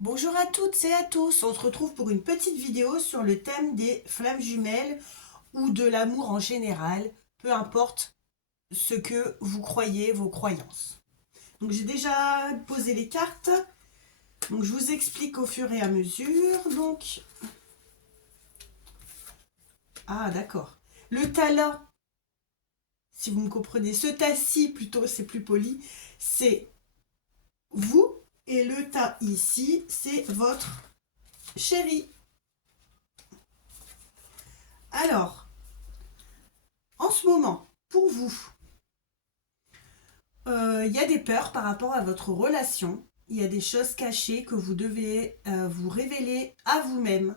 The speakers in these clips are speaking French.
Bonjour à toutes et à tous, on se retrouve pour une petite vidéo sur le thème des flammes jumelles ou de l'amour en général, peu importe ce que vous croyez, vos croyances. Donc j'ai déjà posé les cartes, donc je vous explique au fur et à mesure. Donc, ah d'accord, le tas-là, si vous me comprenez, ce tas-ci plutôt, c'est plus poli, c'est vous, et le tas ici, c'est votre chéri. Alors, en ce moment, pour vous, il y a des peurs par rapport à votre relation. Il y a des choses cachées que vous devez vous révéler à vous-même.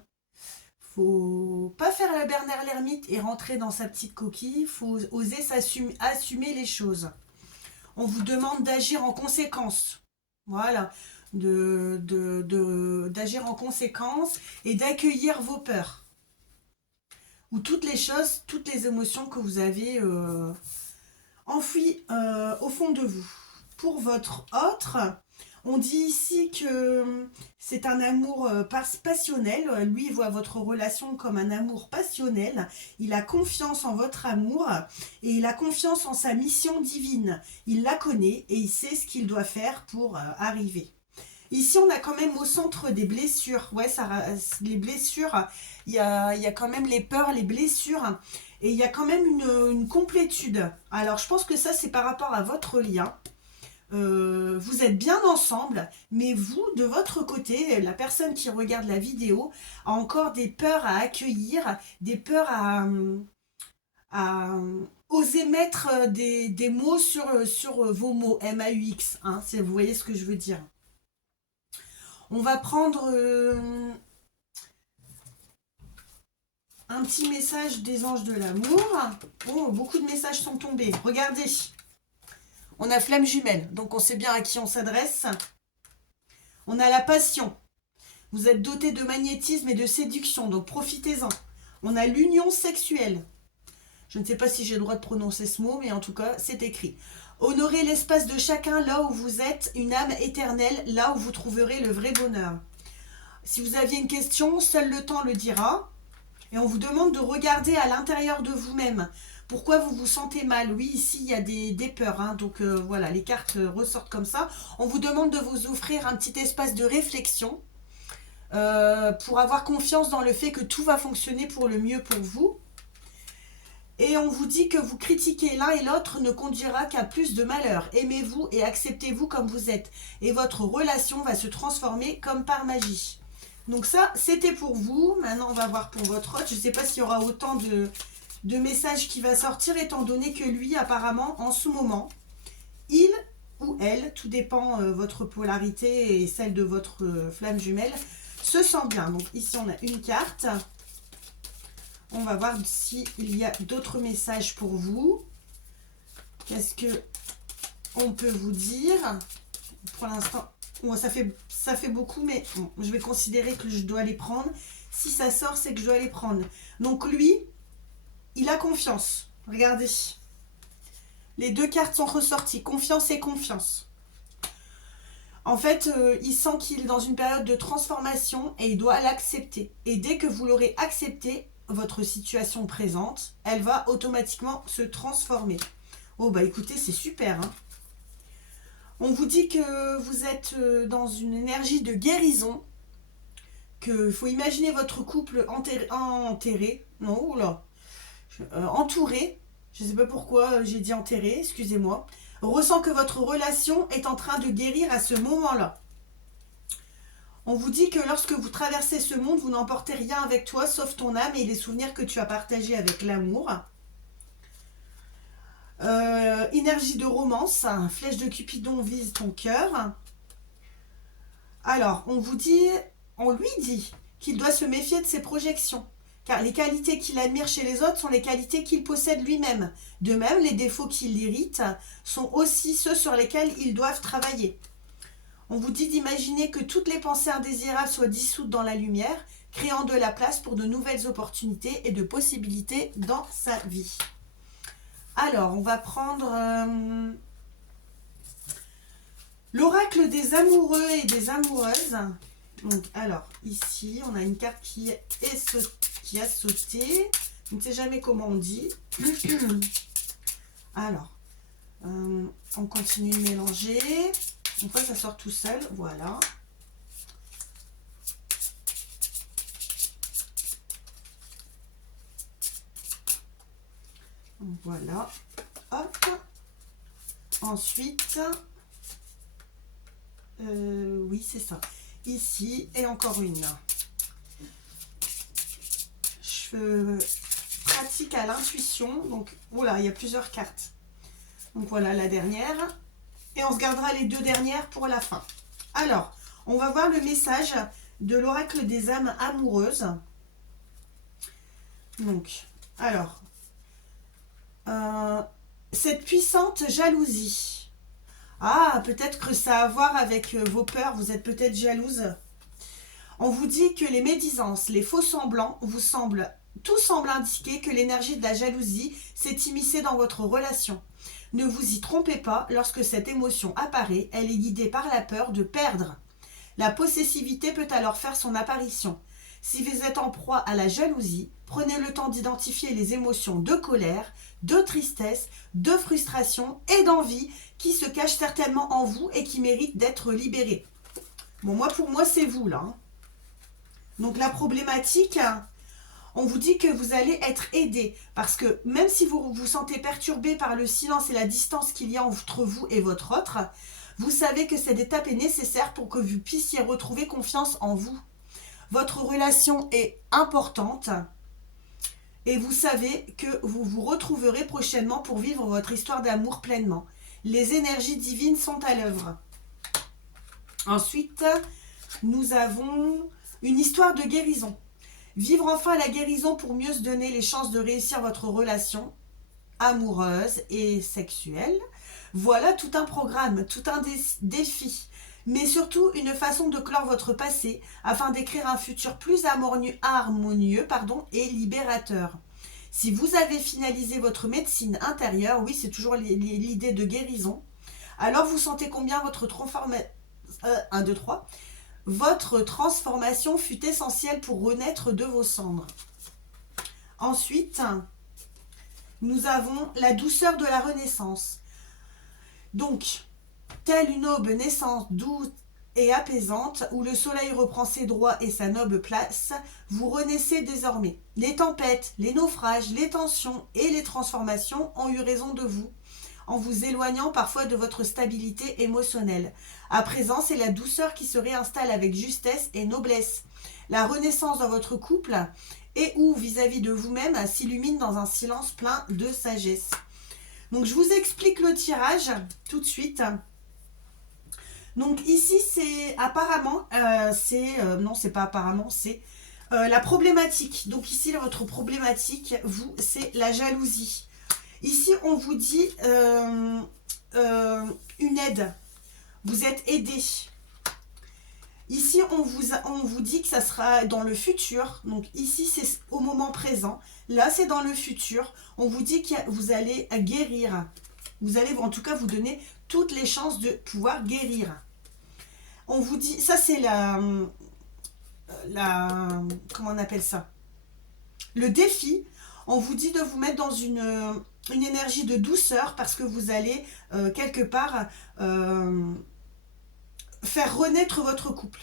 Faut pas faire la Bernard l'ermite et rentrer dans sa petite coquille. Faut oser assumer les choses. On vous demande d'agir en conséquence. Voilà. D'agir en conséquence et d'accueillir vos peurs. Ou toutes les choses, toutes les émotions que vous avez enfouies au fond de vous. Pour votre autre, on dit ici que c'est un amour passionnel. Lui, il voit votre relation comme un amour passionnel. Il a confiance en votre amour et il a confiance en sa mission divine. Il la connaît et il sait ce qu'il doit faire pour arriver. Ici, on a quand même au centre des blessures. Ouais, les blessures, il y a quand même les peurs, les blessures. Et il y a quand même une complétude. Alors, je pense que ça, c'est par rapport à votre lien. Vous êtes bien ensemble, mais vous, de votre côté, la personne qui regarde la vidéo a encore des peurs à accueillir, des peurs à oser mettre des mots sur vos mots, M-A-U-X. Hein, vous voyez ce que je veux dire. On va prendre un petit message des anges de l'amour. Oh, beaucoup de messages sont tombés. Regardez, on a flamme jumelle, donc on sait bien à qui on s'adresse. On a la passion. Vous êtes doté de magnétisme et de séduction, donc profitez-en. On a l'union sexuelle. Je ne sais pas si j'ai le droit de prononcer ce mot, mais en tout cas, c'est écrit. Honorez l'espace de chacun là où vous êtes, une âme éternelle, là où vous trouverez le vrai bonheur. Si vous aviez une question, seul le temps le dira. Et on vous demande de regarder à l'intérieur de vous-même. Pourquoi vous vous sentez mal? Oui, ici, il y a des peurs. Hein, donc voilà, les cartes ressortent comme ça. On vous demande de vous offrir un petit espace de réflexion pour avoir confiance dans le fait que tout va fonctionner pour le mieux pour vous. Et on vous dit que vous critiquer l'un et l'autre ne conduira qu'à plus de malheur. Aimez-vous et acceptez-vous comme vous êtes. Et votre relation va se transformer comme par magie. Donc ça, c'était pour vous. Maintenant, on va voir pour votre autre. Je ne sais pas s'il y aura autant de messages qui va sortir, étant donné que lui, apparemment, en ce moment, il ou elle, tout dépend votre polarité et celle de votre flamme jumelle, se sent bien. Donc ici, on a une carte. On va voir s'il y a d'autres messages pour vous. Qu'est-ce que on peut vous dire? Pour l'instant, bon, ça fait beaucoup, mais bon, je vais considérer que je dois les prendre. Si ça sort, c'est que je dois les prendre. Donc lui, il a confiance. Regardez. Les deux cartes sont ressorties. Confiance et confiance. En fait, il sent qu'il est dans une période de transformation et il doit l'accepter. Et dès que vous l'aurez accepté, votre situation présente, elle va automatiquement se transformer. Oh bah écoutez, c'est super. Hein. On vous dit que vous êtes dans une énergie de guérison, qu'il faut imaginer votre couple enterré, non, oula, entouré, je ne sais pas pourquoi j'ai dit enterré, excusez-moi, ressent que votre relation est en train de guérir à ce moment-là. On vous dit que lorsque vous traversez ce monde, vous n'emportez rien avec toi sauf ton âme et les souvenirs que tu as partagés avec l'amour. Énergie de romance, flèche de Cupidon vise ton cœur. Alors, on lui dit qu'il doit se méfier de ses projections, car les qualités qu'il admire chez les autres sont les qualités qu'il possède lui-même. De même, les défauts qui l'irritent sont aussi ceux sur lesquels ils doivent travailler. On vous dit d'imaginer que toutes les pensées indésirables soient dissoutes dans la lumière, créant de la place pour de nouvelles opportunités et de possibilités dans sa vie. Alors, on va prendre l'oracle des amoureux et des amoureuses. Donc, alors, ici, on a une carte qui a sauté. Je ne sais jamais comment on dit. Alors, on continue de mélanger. Une fois, ça sort tout seul. Voilà. Voilà. Hop. Ensuite, oui, c'est ça. Ici, et encore une. Je pratique à l'intuition. Donc, voilà, il y a plusieurs cartes. Donc, voilà la dernière. Et on se gardera les 2 dernières pour la fin. Alors, on va voir le message de l'oracle des âmes amoureuses. Donc, alors, cette puissante jalousie. Ah, peut-être que ça a à voir avec vos peurs, vous êtes peut-être jalouse. On vous dit que les médisances, les faux semblants tout semble indiquer que l'énergie de la jalousie s'est immiscée dans votre relation. Ne vous y trompez pas, lorsque cette émotion apparaît, elle est guidée par la peur de perdre. La possessivité peut alors faire son apparition. Si vous êtes en proie à la jalousie, prenez le temps d'identifier les émotions de colère, de tristesse, de frustration et d'envie qui se cachent certainement en vous et qui méritent d'être libérées. Bon, pour moi, c'est vous, là. Donc, la problématique, on vous dit que vous allez être aidé. Parce que même si vous vous sentez perturbé par le silence et la distance qu'il y a entre vous et votre autre, vous savez que cette étape est nécessaire pour que vous puissiez retrouver confiance en vous. Votre relation est importante et vous savez que vous vous retrouverez prochainement pour vivre votre histoire d'amour pleinement. Les énergies divines sont à l'œuvre. Ensuite, nous avons une histoire de guérison. Vivre enfin la guérison pour mieux se donner les chances de réussir votre relation amoureuse et sexuelle. Voilà tout un programme, tout un défi, mais surtout une façon de clore votre passé afin d'écrire un futur plus harmonieux et libérateur. Si vous avez finalisé votre médecine intérieure, oui, c'est toujours l'idée de guérison, alors vous sentez combien votre votre transformation fut essentielle pour renaître de vos cendres. Ensuite, nous avons la douceur de la renaissance. Donc, telle une aube naissante douce et apaisante, où le soleil reprend ses droits et sa noble place, vous renaissez désormais. Les tempêtes, les naufrages, les tensions et les transformations ont eu raison de vous, en vous éloignant parfois de votre stabilité émotionnelle. À présent, c'est la douceur qui se réinstalle avec justesse et noblesse. La renaissance dans votre couple et ou vis-à-vis de vous-même s'illumine dans un silence plein de sagesse. Donc, je vous explique le tirage tout de suite. Donc, ici, c'est apparemment, non, c'est pas apparemment, c'est la problématique. Donc, ici, votre problématique, vous, c'est la jalousie. Ici, on vous dit une aide. Vous êtes aidé. Ici, on vous dit que ça sera dans le futur. Donc ici, c'est au moment présent. Là, c'est dans le futur. On vous dit que vous allez guérir. Vous allez, en tout cas, vous donner toutes les chances de pouvoir guérir. On vous dit, ça c'est comment on appelle ça? Le défi. On vous dit de vous mettre dans une énergie de douceur parce que vous allez quelque part faire renaître votre couple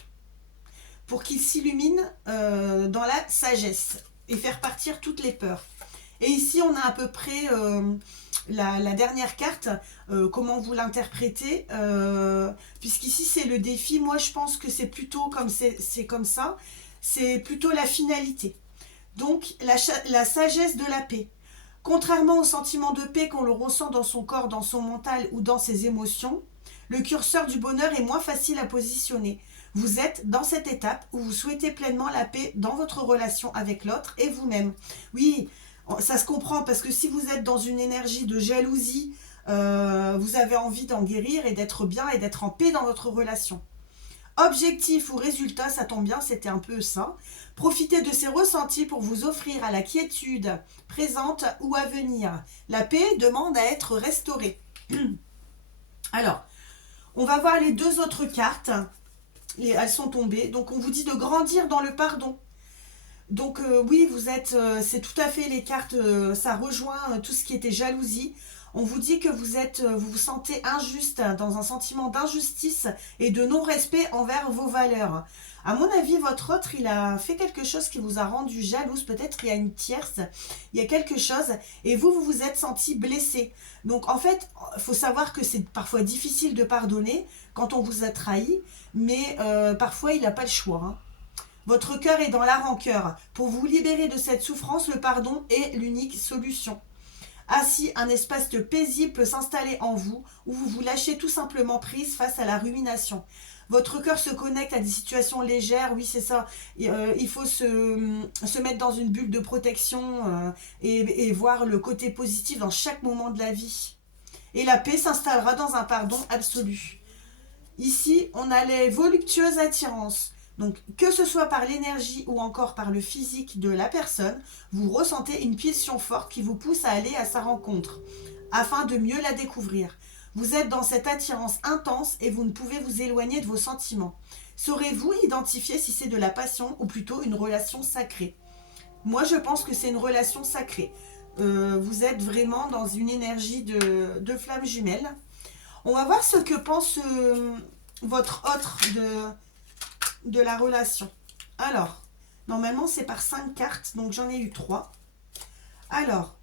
pour qu'il s'illumine dans la sagesse et faire partir toutes les peurs. Et ici, on a à peu près la dernière carte, comment vous l'interprétez, puisqu'ici, c'est le défi. Moi, je pense que c'est plutôt comme c'est comme ça, c'est plutôt la finalité. Donc, la sagesse de la paix. Contrairement au sentiment de paix qu'on le ressent dans son corps, dans son mental ou dans ses émotions, le curseur du bonheur est moins facile à positionner. Vous êtes dans cette étape où vous souhaitez pleinement la paix dans votre relation avec l'autre et vous-même. Oui, ça se comprend parce que si vous êtes dans une énergie de jalousie, vous avez envie d'en guérir et d'être bien et d'être en paix dans votre relation. Objectif ou résultat, ça tombe bien, c'était un peu ça. Profitez de ces ressentis pour vous offrir à la quiétude présente ou à venir. La paix demande à être restaurée. Alors, on va voir les deux autres cartes. elles sont tombées. Donc on vous dit de grandir dans le pardon. Donc oui, vous êtes, c'est tout à fait les cartes, ça rejoint tout ce qui était jalousie. On vous dit que vous vous sentez injuste, dans un sentiment d'injustice et de non-respect envers vos valeurs. À mon avis, votre autre, il a fait quelque chose qui vous a rendu jalouse. Peut-être il y a une tierce, il y a quelque chose, et vous vous êtes senti blessé. Donc en fait, il faut savoir que c'est parfois difficile de pardonner quand on vous a trahi, mais parfois il n'a pas le choix, hein. Votre cœur est dans la rancœur. Pour vous libérer de cette souffrance, le pardon est l'unique solution. Ainsi, un espace de paisible peut s'installer en vous, où vous vous lâchez tout simplement prise face à la rumination. Votre cœur se connecte à des situations légères, oui c'est ça, il faut se mettre dans une bulle de protection et voir le côté positif dans chaque moment de la vie. Et la paix s'installera dans un pardon absolu. Ici, on a les voluptueuses attirances. Donc, que ce soit par l'énergie ou encore par le physique de la personne, vous ressentez une pulsion forte qui vous pousse à aller à sa rencontre, afin de mieux la découvrir. Vous êtes dans cette attirance intense et vous ne pouvez vous éloigner de vos sentiments. Saurez-vous identifier si c'est de la passion ou plutôt une relation sacrée? Moi, je pense que c'est une relation sacrée. Vous êtes vraiment dans une énergie de flamme jumelle. On va voir ce que pense votre autre de la relation. Alors, normalement c'est par 5 cartes, donc j'en ai eu 3. Alors,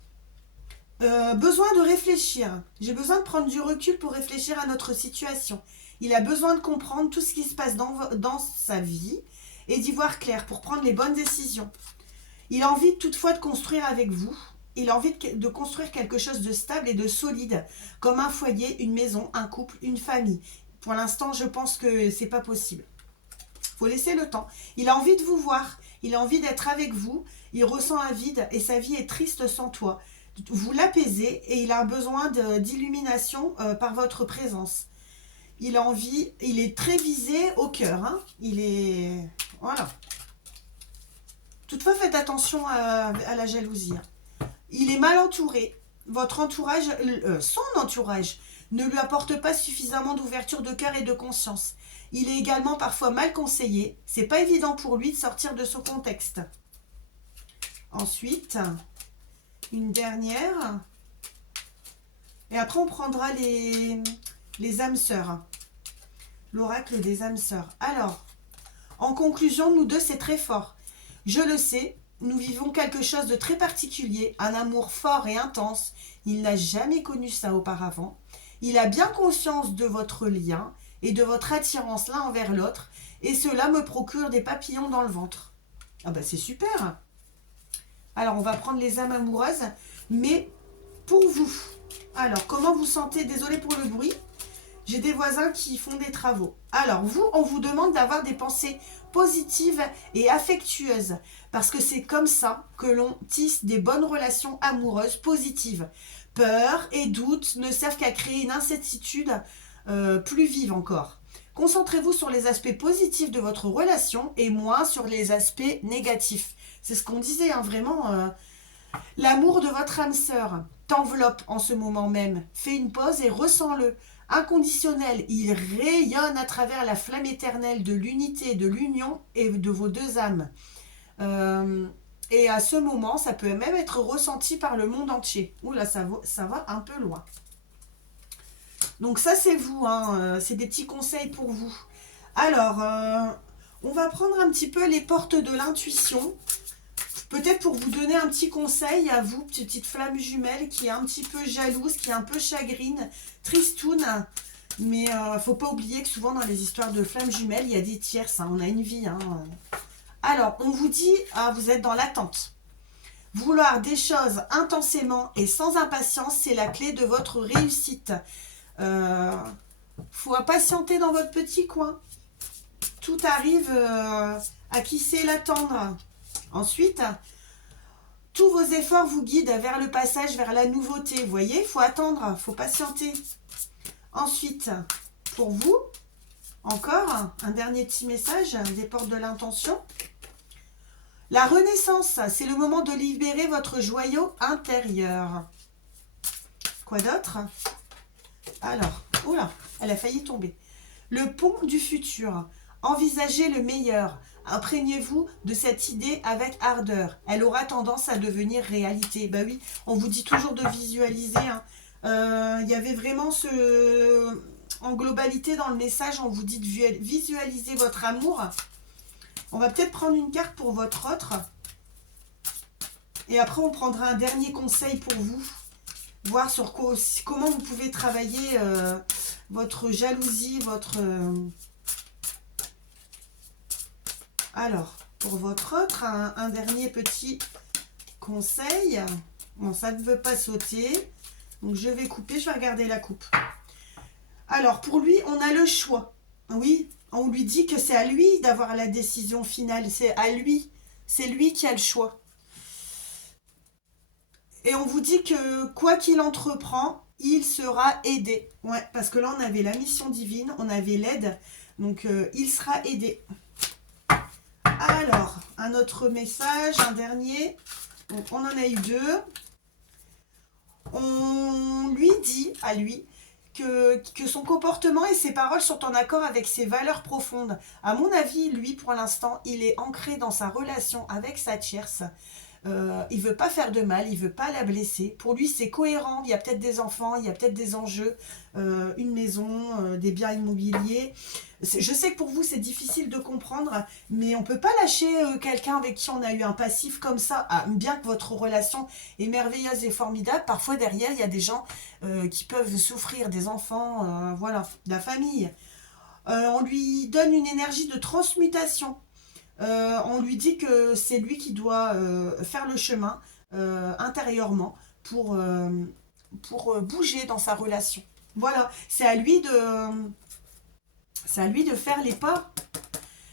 besoin de réfléchir. J'ai besoin de prendre du recul pour réfléchir à notre situation. Il a besoin de comprendre tout ce qui se passe dans sa vie et d'y voir clair pour prendre les bonnes décisions. Il a envie toutefois de construire avec vous. Il a envie de construire quelque chose de stable et de solide, comme un foyer, une maison, un couple, une famille. Pour l'instant, je pense que c'est pas possible. Il faut laisser le temps. Il a envie de vous voir, il a envie d'être avec vous, il ressent un vide et sa vie est triste sans toi. Vous l'apaisez et il a besoin d'illumination par votre présence. Il a envie, il est très visé au cœur, hein. Il est... Voilà. Toutefois, faites attention à la jalousie. Il est mal entouré. Votre entourage, son entourage, ne lui apporte pas suffisamment d'ouverture de cœur et de conscience. Il est également parfois mal conseillé. C'est pas évident pour lui de sortir de son contexte. Ensuite, une dernière. Et après, on prendra les âmes sœurs. L'oracle des âmes sœurs. Alors, en conclusion, nous deux, c'est très fort. Je le sais, nous vivons quelque chose de très particulier, un amour fort et intense. Il n'a jamais connu ça auparavant. Il a bien conscience de votre lien et de votre attirance l'un envers l'autre, et cela me procure des papillons dans le ventre. Ah bah c'est super. Alors on va prendre les âmes amoureuses, mais pour vous. Alors comment vous sentez? Désolée pour le bruit. J'ai des voisins qui font des travaux. Alors vous, on vous demande d'avoir des pensées positives et affectueuses, parce que c'est comme ça que l'on tisse des bonnes relations amoureuses positives. Peur et doute ne servent qu'à créer une incertitude plus vive encore. Concentrez-vous sur les aspects positifs de votre relation et moins sur les aspects négatifs. C'est ce qu'on disait, hein, vraiment. L'amour de votre âme sœur t'enveloppe en ce moment même. Fais une pause et ressens-le. Inconditionnel, il rayonne à travers la flamme éternelle de l'unité, de l'union et de vos deux âmes. Et à ce moment, ça peut même être ressenti par le monde entier. Oula, ça va un peu loin. Donc ça, c'est vous, hein, c'est des petits conseils pour vous. Alors, on va prendre un petit peu les portes de l'intuition. Peut-être pour vous donner un petit conseil à vous, petite flamme jumelle qui est un petit peu jalouse, qui est un peu chagrine, tristoune. Mais il ne faut pas oublier que souvent dans les histoires de flammes jumelles, il y a des tierces, hein, on a une vie. Hein. Alors, on vous dit, vous êtes dans l'attente. Vouloir des choses intensément et sans impatience, c'est la clé de votre réussite. Faut patienter dans votre petit coin. Tout arrive à qui sait l'attendre. Ensuite, tous vos efforts vous guident vers le passage, vers la nouveauté. Vous voyez, il faut attendre, il faut patienter. Ensuite, pour vous, encore un dernier petit message des portes de l'intention. La renaissance, c'est le moment de libérer votre joyau intérieur. Quoi d'autre? Alors, oula, elle a failli tomber. Le pont du futur. Envisagez le meilleur. Imprégnez-vous de cette idée avec ardeur. Elle aura tendance à devenir réalité. Bah oui, on vous dit toujours de visualiser, hein. Il y avait vraiment ce... En globalité, dans le message, on vous dit de visualiser votre amour. On va peut-être prendre une carte pour votre autre. Et après, on prendra un dernier conseil pour vous. Voir sur comment vous pouvez travailler votre jalousie, votre... Alors, pour votre autre, un dernier petit conseil. Bon, ça ne veut pas sauter. Donc, je vais couper, je vais regarder la coupe. Alors, pour lui, on a le choix. Oui, on lui dit que c'est à lui d'avoir la décision finale. C'est à lui. C'est lui qui a le choix. Et on vous dit que quoi qu'il entreprend, il sera aidé. Ouais, parce que là, on avait la mission divine, on avait l'aide. Donc, il sera aidé. Alors, un autre message, un dernier. Donc, on en a eu deux. On lui dit, à lui, que son comportement et ses paroles sont en accord avec ses valeurs profondes. À mon avis, lui, pour l'instant, il est ancré dans sa relation avec sa tierce. Il veut pas faire de mal, il veut pas la blesser. Pour lui, c'est cohérent. Il y a peut-être des enfants, il y a peut-être des enjeux, une maison, des biens immobiliers. Je sais que pour vous, c'est difficile de comprendre, mais on peut pas lâcher quelqu'un avec qui on a eu un passif comme ça. Ah, bien que votre relation est merveilleuse et formidable, parfois derrière, il y a des gens qui peuvent souffrir, des enfants, voilà, de la famille. On lui donne une énergie de transmutation. On lui dit que c'est lui qui doit faire le chemin intérieurement pour bouger dans sa relation. Voilà, c'est à lui de faire les pas.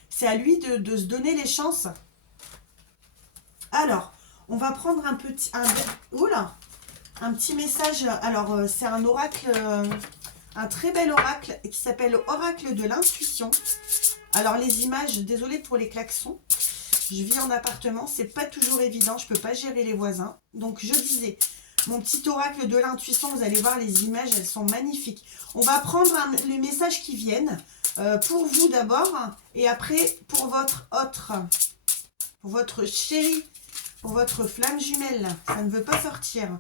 C'est à lui de se donner les chances. Alors, on va prendre un petit message. Alors, c'est un oracle, un très bel oracle qui s'appelle Oracle de l'intuition. Alors les images, désolée pour les klaxons, je vis en appartement, c'est pas toujours évident, je peux pas gérer les voisins. Donc je disais, mon petit oracle de l'intuition, vous allez voir les images, elles sont magnifiques. On va prendre les messages qui viennent, pour vous d'abord, et après pour votre autre, pour votre chéri, pour votre flamme jumelle, ça ne veut pas sortir.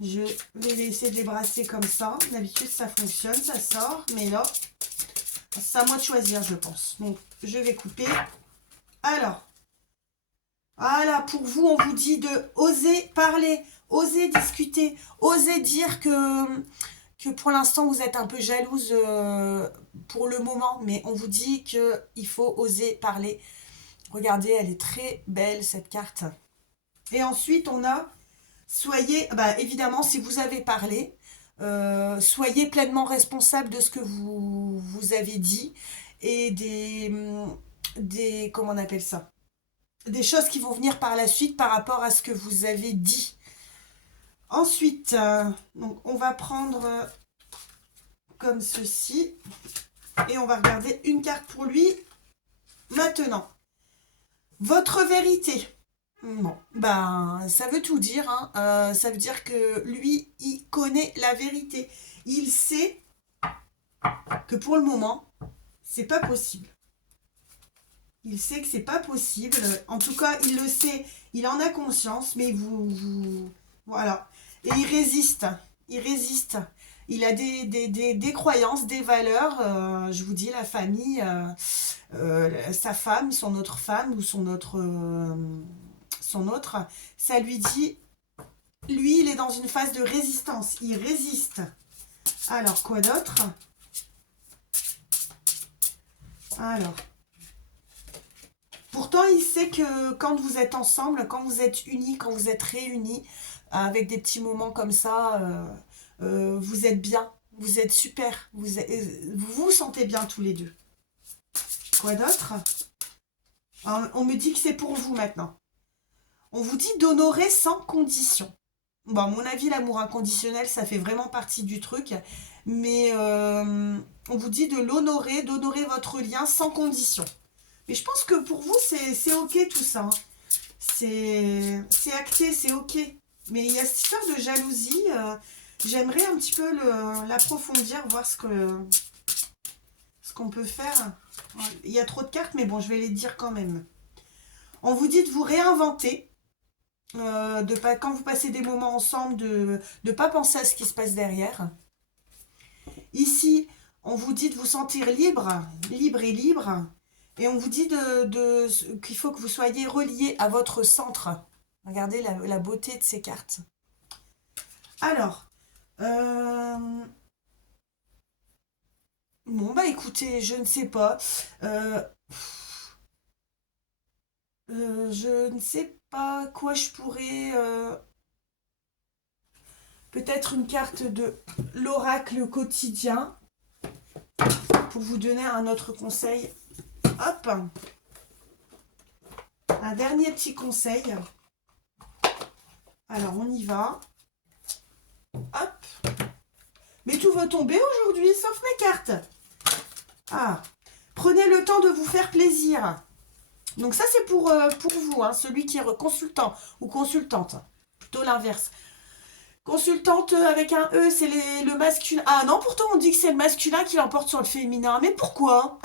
Je vais laisser débrasser comme ça, d'habitude ça fonctionne, ça sort, mais là... C'est à moi de choisir, je pense. Donc, je vais couper. Alors, voilà, pour vous, on vous dit de oser parler, oser discuter, oser dire que pour l'instant, vous êtes un peu jalouse pour le moment, mais on vous dit qu'il faut oser parler. Regardez, elle est très belle, cette carte. Et ensuite, on a, soyez, bah, évidemment, si vous avez parlé, soyez pleinement responsable de ce que vous avez dit et des comment on appelle ça, des choses qui vont venir par la suite par rapport à ce que vous avez dit. Ensuite, donc on va prendre comme ceci et on va regarder une carte pour lui. Maintenant, votre vérité. Bon, ben, ça veut tout dire, hein. Ça veut dire que lui, il connaît la vérité. Il sait que pour le moment, c'est pas possible. Il sait que c'est pas possible. En tout cas, il le sait, il en a conscience, mais voilà. Et il résiste. Il résiste. Il a des croyances, des valeurs. Je vous dis, la famille, sa femme, son autre femme ou son autre, ça lui dit, lui, il est dans une phase de résistance. Il résiste. Alors, quoi d'autre? Alors, pourtant, il sait que quand vous êtes ensemble, quand vous êtes unis, quand vous êtes réunis, avec des petits moments comme ça, vous êtes bien, vous êtes super, vous sentez bien tous les deux. Quoi d'autre? On me dit que c'est pour vous maintenant. On vous dit d'honorer sans condition. Bon, à mon avis, l'amour inconditionnel, ça fait vraiment partie du truc. Mais on vous dit de l'honorer, d'honorer votre lien sans condition. Mais je pense que pour vous, c'est ok tout ça. Hein. C'est acté, c'est ok. Mais il y a cette histoire de jalousie. J'aimerais un petit peu l'approfondir, voir ce qu'on peut faire. Il y a trop de cartes, mais bon, je vais les dire quand même. On vous dit de vous réinventer. Quand vous passez des moments ensemble, de ne pas penser à ce qui se passe derrière. Ici, on vous dit de vous sentir libre, libre et libre. Et on vous dit qu'il faut que vous soyez relié à votre centre. Regardez la beauté de ces cartes. Alors, bon, bah écoutez, je ne sais pas. Je ne sais pas quoi je pourrais... peut-être une carte de l'oracle quotidien pour vous donner un autre conseil. Hop! Un dernier petit conseil. Alors, on y va. Hop! Mais tout veut tomber aujourd'hui, sauf mes cartes. Ah! Prenez le temps de vous faire plaisir. Donc ça, c'est pour vous, hein, celui qui est consultant ou consultante. Plutôt l'inverse. Consultante avec un E, c'est le masculin. Ah non, pourtant on dit que c'est le masculin qui l'emporte sur le féminin. Mais pourquoi?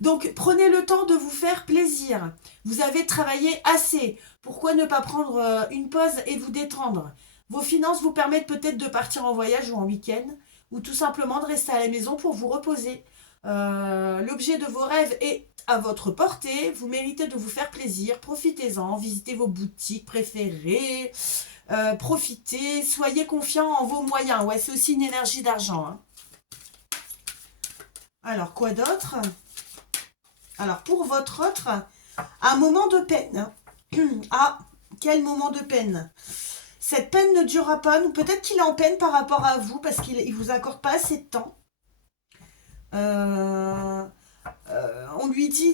Donc prenez le temps de vous faire plaisir. Vous avez travaillé assez. Pourquoi ne pas prendre une pause et vous détendre? Vos finances vous permettent peut-être de partir en voyage ou en week-end, ou tout simplement de rester à la maison pour vous reposer. L'objet de vos rêves est à votre portée. Vous méritez de vous faire plaisir. Profitez-en, visitez vos boutiques préférées. Profitez, soyez confiants en vos moyens. Ouais, c'est aussi une énergie d'argent. Hein. Alors, quoi d'autre? Alors, pour votre autre, un moment de peine. Ah, quel moment de peine? Cette peine ne durera pas. Peut-être qu'il est en peine par rapport à vous parce qu'il ne vous accorde pas assez de temps. On lui dit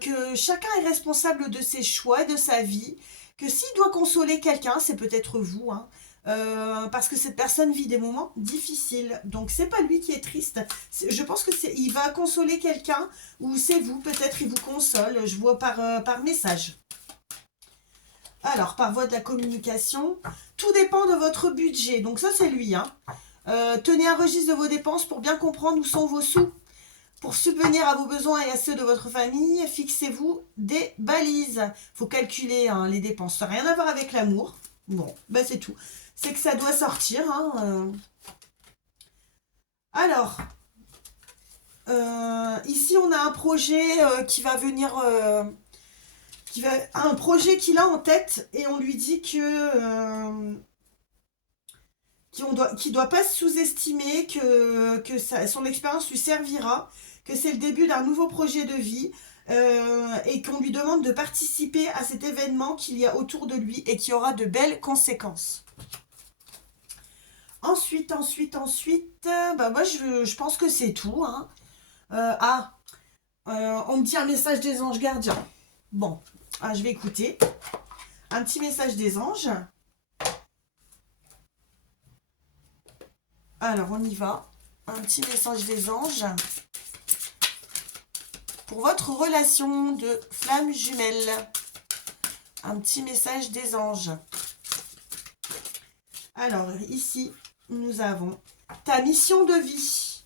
que chacun est responsable de ses choix et de sa vie, que s'il doit consoler quelqu'un, c'est peut-être vous, hein, parce que cette personne vit des moments difficiles. Donc c'est pas lui qui est triste. Je pense que il va consoler quelqu'un, ou c'est vous, peut-être il vous console. Je vois par message. Alors, par voie de la communication, tout dépend de votre budget. Donc ça, c'est lui. Hein. Tenez un registre de vos dépenses pour bien comprendre où sont vos sous. Pour subvenir à vos besoins et à ceux de votre famille, fixez-vous des balises. Il faut calculer hein, les dépenses. Ça n'a rien à voir avec l'amour. Bon, ben c'est tout. C'est que ça doit sortir. Hein, Alors, ici, on a un projet qui va venir... un projet qu'il a en tête et on lui dit que... qui doit pas se sous-estimer, que son expérience lui servira, que c'est le début d'un nouveau projet de vie et qu'on lui demande de participer à cet événement qu'il y a autour de lui et qui aura de belles conséquences. Ensuite, bah moi je pense que c'est tout. Hein. On me dit un message des anges gardiens. Bon, je vais écouter. Un petit message des anges. Alors, on y va. Un petit message des anges. Pour votre relation de flamme jumelle. Un petit message des anges. Alors, ici, nous avons ta mission de vie.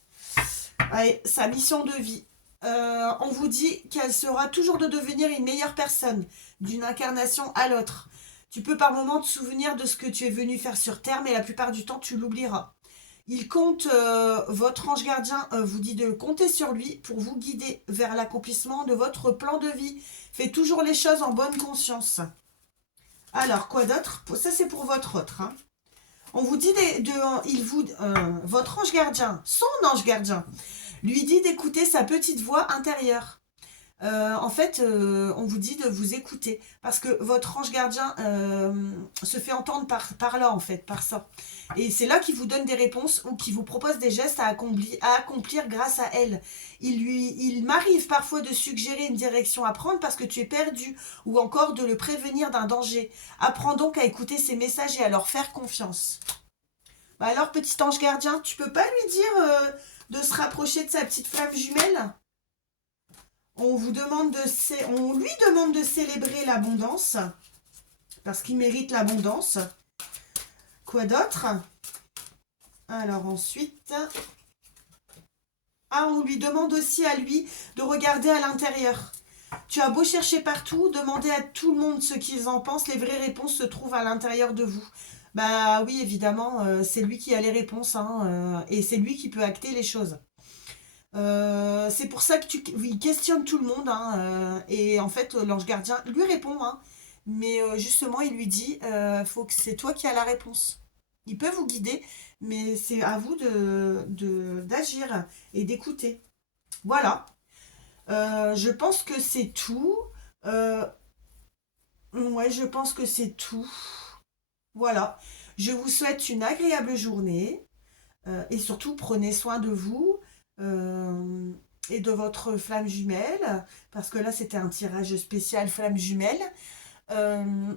Ouais, sa mission de vie. On vous dit qu'elle sera toujours de devenir une meilleure personne, d'une incarnation à l'autre. Tu peux par moments te souvenir de ce que tu es venu faire sur Terre, mais la plupart du temps, tu l'oublieras. Il compte, votre ange gardien vous dit de compter sur lui pour vous guider vers l'accomplissement de votre plan de vie. Faites toujours les choses en bonne conscience. Alors, quoi d'autre? Ça, c'est pour votre autre. Hein. On vous dit, votre ange gardien, son ange gardien, lui dit d'écouter sa petite voix intérieure. En fait, on vous dit de vous écouter parce que votre ange gardien se fait entendre par là, en fait, par ça. Et c'est là qu'il vous donne des réponses ou qu'il vous propose des gestes à accomplir grâce à elle. Il m'arrive parfois de suggérer une direction à prendre parce que tu es perdu ou encore de le prévenir d'un danger. Apprends donc à écouter ses messages et à leur faire confiance. Bah alors, petit ange gardien, tu peux pas lui dire de se rapprocher de sa petite flamme jumelle ? On lui demande de célébrer l'abondance, parce qu'il mérite l'abondance. Quoi d'autre? Alors ensuite, Ah, on lui demande aussi à lui de regarder à l'intérieur. Tu as beau chercher partout, demander à tout le monde ce qu'ils en pensent, les vraies réponses se trouvent à l'intérieur de vous. Bah oui, évidemment, c'est lui qui a les réponses, hein, et c'est lui qui peut acter les choses. C'est pour ça que il questionne tout le monde, hein, et en fait, l'ange gardien lui répond, hein, mais justement, il lui dit, faut que c'est toi qui as la réponse. Il peut vous guider, mais c'est à vous d'agir et d'écouter. Voilà. Je pense que c'est tout. Euh, ouais, je pense que c'est tout. Voilà. Je vous souhaite une agréable journée et surtout prenez soin de vous euh, et de votre flamme jumelle parce que là c'était un tirage spécial flamme jumelle. Euh,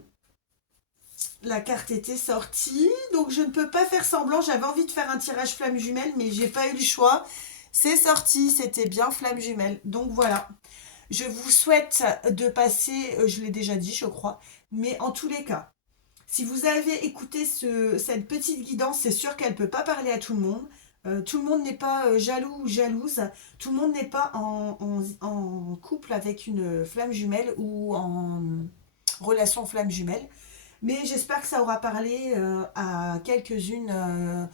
la carte était sortie donc je ne peux pas faire semblant. J'avais envie de faire un tirage flamme jumelle mais j'ai pas eu le choix. C'est sorti, c'était bien flamme jumelle. Donc voilà. Je vous souhaite de passer, je l'ai déjà dit je crois, mais en tous les cas, si vous avez écouté cette petite guidance, c'est sûr qu'elle ne peut pas parler à tout le monde. Tout le monde n'est pas jaloux ou jalouse. Tout le monde n'est pas en couple avec une flamme jumelle ou en relation flamme jumelle. Mais j'espère que ça aura parlé à quelques-unes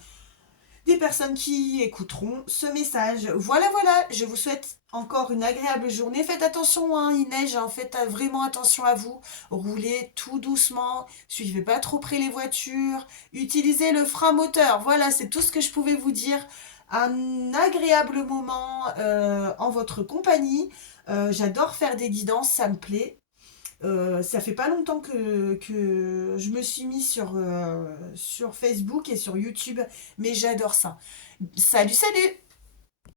des personnes qui écouteront ce message. Voilà, voilà, je vous souhaite encore une agréable journée. Faites attention, hein, il neige, hein, faites vraiment attention à vous. Roulez tout doucement, suivez pas trop près les voitures, utilisez le frein moteur. Voilà, c'est tout ce que je pouvais vous dire. Un agréable moment en votre compagnie. J'adore faire des guidances, ça me plaît. Ça fait pas longtemps que je me suis mis sur Facebook et sur YouTube, mais j'adore ça. Salut, salut!